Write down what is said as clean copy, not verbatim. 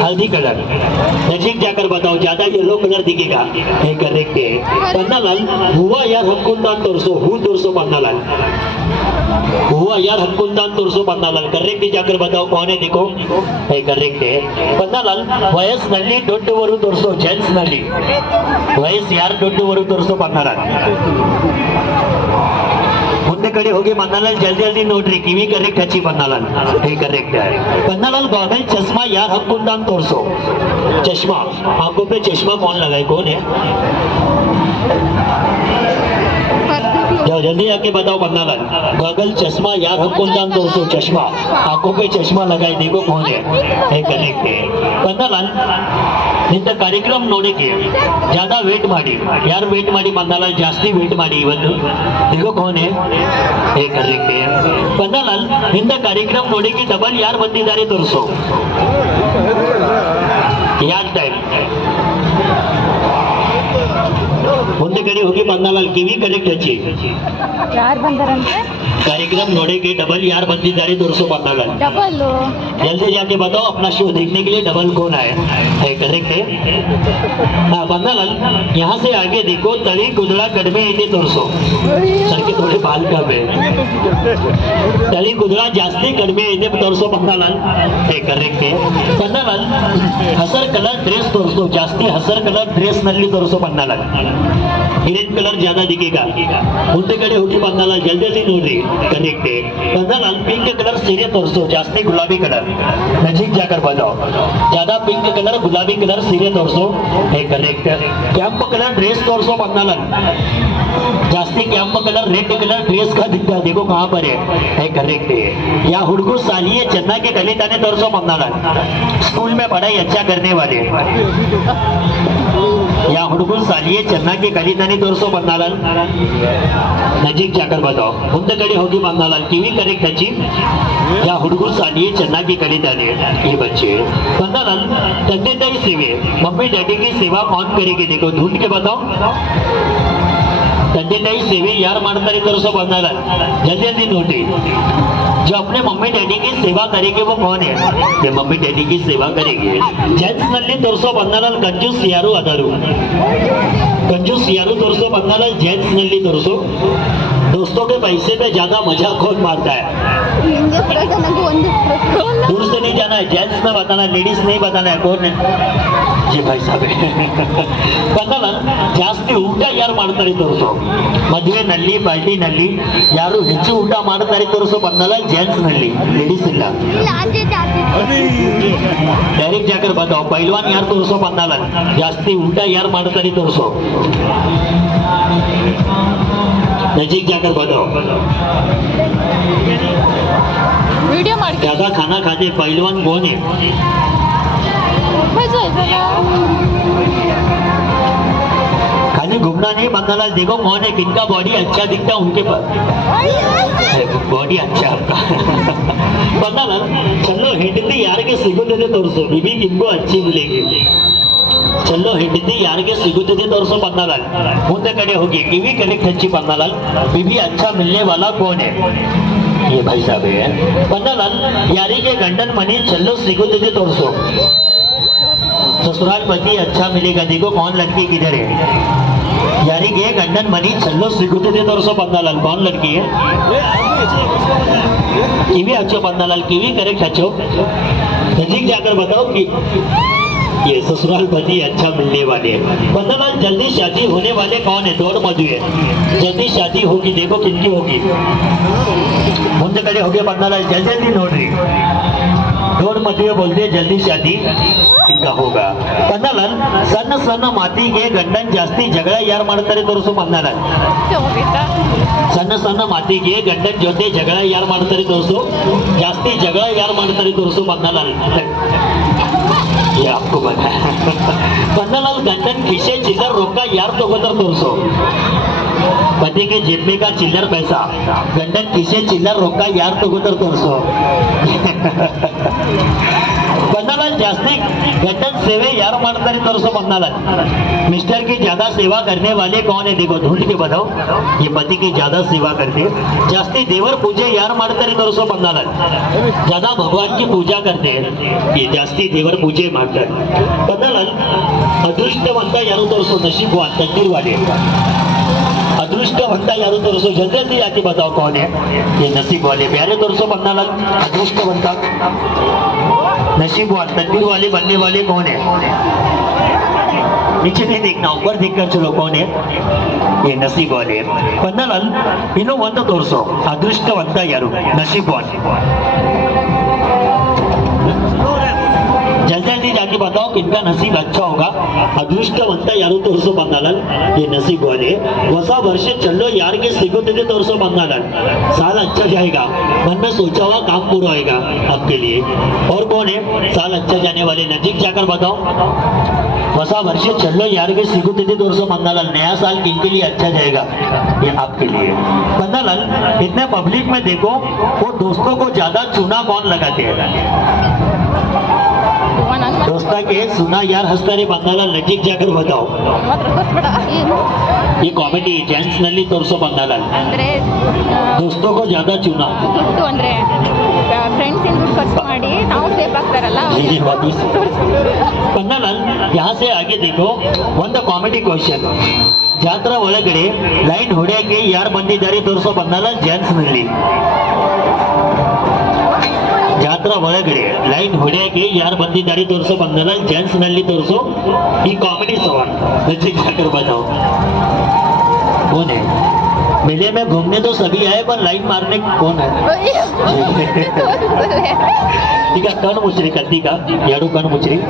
हल्दी कलर। नजीक जाकर बताओ, ज्यादा येलो कलर दिखेगा। है करेक्ट है। पन्नालाल हुआ यार हक्कुंदान तोरसो, हु तोरसो पन्नालाल। हुआ यार हक्कुंदान तोरसो पन्नालाल। करेक्ट जाकर बताओ कौन है, देखो। है करेक्ट है। पन्नालाल वयस नल्ली दोड्डवरू तोरसो, जेंट्स नल्ली। वयस यार दोड्डवरू तोरसो पन्नालाल। ಮುಂದೆ ಕಡೆ ಹೋಗಿ पन्नालाल जल्दी जल्दी नोड्री, किवी करेक्ट हची पन्नालाल। हे करेक्ट है। पन्नालाल गॉगल चश्मा यार हक्कुंदान तोरसो। चश्मा, आंखों पे चश्मा कौन लगाए, कौन है? जाओ जल्दी आके बताओ पन्नालाल। गॉगल चश्मा यार हक्कुंदान तोरसो, चश्मा आंखों पे चश्मा लगाए, देखो कौन है। हे करेक्ट है। पन्नालाल ಇಂಥ ಕಾರ್ಯಕ್ರಮ ನೋಡಕ್ಕೆ ज्यादा ವೇಟ್ ಮಾಡಿ, ಯಾರು ವೇಟ್ ಮಾಡಿ पन्नालाल ಜಾಸ್ತಿ ವೇಟ್ ಮಾಡಿ ಇವತ್ತು, देखो कौन है। हे करेक्ट है। पन्नालाल ಇಂಥ ಕಾರ್ಯಕ್ರಮ ನೋಡಕ್ಕೆ ಡಬಲ್ ಯಾರು ಬಂದಿದ್ದಾರೆ ತೋರಿಸೋ, याद टाइम। ಮುಂದೆ ಕಡೆ ಹೋಗಿ पन्नालाल ಕಿವಿ ಕರೆಕ್ಟ್ ಹಚ್ಚಿ, ಯಾರು ಬಂದಾರಂತೆ कार्यक्रम नोड़े के डबल यार बंदीदारी 200 पन्नालाल। डबल जल्दी जाके बताओ अपना शो देखने के लिए डबल कौन आए। है करेक्ट है। हाँ पन्नालाल यहाँ से आगे देखो, तली कुदड़ा कड़मे इतने 200, सर के थोड़े बाल कम है। तली कुदड़ा जास्ती कड़मे इतने 200 पन्नालाल। है करेक्ट है। पन्नालाल हसर कलर ड्रेस 200, जास्ती हसर कलर ड्रेस नल्ली 200 पन्नालाल। ग्रीन कलर ज्यादा दिखेगा। ಮುಂದೆ ಕಡೆ ಹೋಗಿ पन्नालाल जल्दी जल्दी नोड्री। करेक्ट है। पन्नालाल पिंक कलर सीरे तोरसो, जास्ती गुलाबी कलर। नजीक जाकर बताओ, ज्यादा पिंक कलर गुलाबी कलर सीरे तोरसो। है करेक्ट। कैंप कलर ड्रेस तोरसो पन्नालाल, जास्ती कैंप कलर रेड कलर ड्रेस का दिखता है, देखो कहाँ पर है करेक्ट है। या हुड़कू सालिए चन्ना के कलिताने तोरसो पन्नालाल, स्कूल में पढ़ाई अच्छा करने वाले। या हुड़कू सालिए चन्ना के कलिताने तोरसो पन्नालाल। नजीक जाकर बताओ, ಮುಂದೆ ಕಡೆ ಹೋಗಿ पन्नालाल ಕಿವಿ करेक्ट हची। या हुड़गुर सालिए चन्ना की कलिताने, ये बच्चे। पन्नालाल तंदे ताई सेवे, मम्मी डैडी की सेवा कौन करेगी, देखो ढूंढ के बताओ। ತಂದೆ ತಾಯಿ ಸೇವೆ ಯಾರು ಮಾಡ್ತಾರೆ ತೋರಿಸೋ पन्नालाल, जल्दी जल्दी नोटी। जो अपने मम्मी डैडी की सेवा करेगी वो कौन है, ये मम्मी डैडी की सेवा करेगी। जेंट्स नल्ली तोरिसो पन्नालाल कंजूस यारू अदारू, कंजूस यारू तोरिसो पन्नालाल जेंट्स नल्ली तोरिसो। दोस्तों के पैसे पे ज्यादा मजाक कौन मारता है, दूर से नहीं जाना है, जेंट्स में बताना है, लेडीज नहीं बताना है, कौन है जी भाई साहब। पन्नालाल ಜಾಸ್ತಿ ಊಟ ಯಾರು ಮಾಡ್ತಾರೆ ತೋರಿಸೋ, ಮದುವೆ ನಲ್ಲಿ ಪಾರ್ಟಿ ನಲ್ಲಿ ಯಾರು ಹೆಚ್ಚು ಊಟ ಮಾಡ್ತಾರೆ ತೋರಿಸೋ पन्नालाल जेंट्स ನಲ್ಲಿ, लेडीज ಇಲ್ಲ। डायरेक्ट जाकर बताओ पहलवान यार तोरिसो पन्नालाल, ಜಾಸ್ತಿ ಊಟ ಯಾರು ಮಾಡ್ತಾರೆ ತೋರಿಸೋ। नजीक जाकर बताओ, वीडियो मार के ज्यादा खाना खाते पहलवान कौन है। खाली घूमना नहीं पन्नालाल, देखो कौन है, किनका बॉडी अच्छा दिखता है उनके पास, बॉडी अच्छा आपका। पन्नालाल चलो ಹೆಂಡತಿ ಯಾರಿಗೆ ಸಿಗುತ್ತದೆ ತೋರಿಸೋ, बीबी किनको अच्छी मिलेगी। चलो ಹೆಂಡತಿ ಯಾರಿಗೆ ಸಿಗುತ್ತದೆ ತೋರಿಸೋ पन्नालाल। ಮುಂದೆ ಕಡೆ ಹೋಗಿ ಕಿವಿ ಕರೆಕ್ಟ್ ಹಚ್ಚಿ पन्नालाल, बीबी अच्छा मिलने वाला कौन है, ये भाई साहब है। पन्नालाल याರಿಗೆ ಗಂಡನ ಮನೆ चलो ಸಿಗುತ್ತದೆ ತೋರಿಸೋ, ससुराल पति अच्छा मिलेगा, देखो कौन लड़की किधर है। याರಿಗೆ ಗಂಡನ ಮನೆ चलो ಸಿಗುತ್ತದೆ ತೋರಿಸೋ पन्नालाल, कौन लड़की है। कीवी अच्छो पन्नालाल, कीवी करेक्ट अच्छो। नजीक जाकर बताओ कि ये ससुराल पति अच्छा मिलने वाले। पन्नालाल जल्दी शादी होने वाले कौन है, दौड़ मधुए, जल्दी शादी होगी, देखो किनकी होगी। ಮುಂದೆ ಕಡೆ ಹೋಗಿ पन्नालाल जल्दी जल्दी नोड्री, दौड़ मधुए बोलते जल्दी शादी इनका होगा। पन्नालाल ಸಣ್ಣ ಸಣ್ಣ ಮಾತಿಗೆ ಗಂಡನ್ ಜಾಸ್ತಿ ಜಗಳ ಯಾರು ಮಾಡ್ತಾರೆ ತೋರಿಸು पन्नालाल, ಸಣ್ಣ ಸಣ್ಣ ಮಾತಿಗೆ ಗಂಡನ್ ಜೊತೆ ಜಗಳ ಯಾರು ಮಾಡ್ತಾರೆ ತೋರಿಸು, ಜಾಸ್ತಿ ಜಗಳ ಯಾರು ಮಾಡ್ತಾರೆ ತೋರಿಸು पन्नालाल। ये आपको पता है। पन्नालाल गंडन खिसे चिल्लर रोका यार तोगोतर तोरिसो, पति के जेब में का चिल्लर पैसा गंडन खिसे चिल्लर रोका यार तोगोतर तोरिसो। पन्नालाल ಜಾಸ್ತಿ गड्ढन सेवे यार ಮಾಡ್ತಾರೆ ತೋರಿಸೋ ಬಂದಲ್ಲ मिस्टर की ज्यादा सेवा करने वाले कौन है देखो ढूंढ के बताओ ये पति की ज्यादा सेवा करते जास्ती देवर पूजे यार ಮಾಡ್ತಾರೆ ತೋರಿಸೋ ಬಂದಲ್ಲ ज्यादा भगवान की पूजा करते हैं ये जास्ती देवर पूजे ಮಾಡ್ತಾರೆ ಬಂದಲ್ಲ ಅದೃಷ್ಟವಂತ ಯಾರು ತೋರಿಸೋ ನಶೀಬವಾನ್ तकदीरवाले ಅದೃಷ್ಟವಂತ ಯಾರು ತೋರಿಸೋ ಜಲ್ದಿ ಯಾಕೆ बताओ कौन है ये नसीब वाले प्यारे तोरिसो ಬಂದಲ್ಲ ಅದೃಷ್ಟವಂತ नसीब वाले तकदीर वाले बनने वाले कौन है नीचे नहीं देखना ऊपर देखकर चलो कौन है ये नसीब वाले पन्नल इನ್ನು ಒಂದು ತೋರಿಸೋ ಅದೃಷ್ಟವಂತ ಯಾರು नसीब वाले जल्दी जाके बताओ किनका नसीब अच्छा होगा ಅದೃಷ್ಟವಂತ ಯಾರು ತೋರಿಸೋ ಬಂದಲ್ಲ ये नसीब वाले ಹೊಸ ವರ್ಷ चलो यार के सिगुತ್ತಿದೆ ತೋರಿಸೋ ಬಂದಲ್ಲ साल अच्छा जाएगा मन में सोचा हुआ काम पूरा होएगा आपके लिए और कौन है साल अच्छा जाने वाले नजीक जाकर बताओ ಹೊಸ ವರ್ಷ चलो यार के सिगुತ್ತಿದೆ तोरिसो ಬಂದಲ್ಲ नया साल किनके लिए अच्छा जाएगा ये आपके लिए बंदल इतने पब्लिक में देखो वो दोस्तों को ज्यादा चुना कौन लगाते हैं दोस्ता के सुना यार हंसता रे बंगाला नजीक जाकर बताओ ಮಾತ್ರ ಗೊತ್ತಬೇಡ ये कॉमेडी जेंट्स ನಲ್ಲಿ ತೋರಿಸೋ ಬಂಗಾಲ ಅಂದ್ರೆ दोस्तों को ज्यादा चुना ದುಡ್ಡು ಅಂದ್ರೆ ಫ್ರೆಂಡ್ಸ್ ಇಂದ ದುಡ್ಡು ಖರ್ಚು ಮಾಡಿ ನಾವು ಸೇಫ್ ಆಗ್ತಾರಲ್ಲ ये बात भी ಬಂಗಾಲ यहाँ से आगे देखो ಒಂದು ಕಾಮಿಡಿ ಕ್ವೆಶ್ಚನ್ ಜಾತ್ರಾ ಒಳಗಡೆ ಲೈನ್ ಹೊಡೆಯಕ್ಕೆ ಯಾರು ಬಂದಿದ್ದಾರೆ ತೋರಿಸೋ ಬಂಗಾಲ ಜೆಂಟ್ಸ್ ನಲ್ಲಿ ಜಾತ್ರಾ ಒಳಗಡೆ ಲೈನ್ ಹೊಡೆಯಕ್ಕೆ ಯಾರು ಬಂದಿದ್ದಾರೆ ತೋರಿಸೋ ಬಂದಲ್ಲ ಜೆಂಟ್ಸ್ ನಲ್ಲಿ ತೋರಿಸೋ ಈ ಕಾಮಿಡಿ सवाल नजीक जाकर बताओ कौन है मेले में घूमने तो सभी आए पर लाइन मारने कौन है ठीक है कण मुचरी कत्ती का यारू कण मुचरी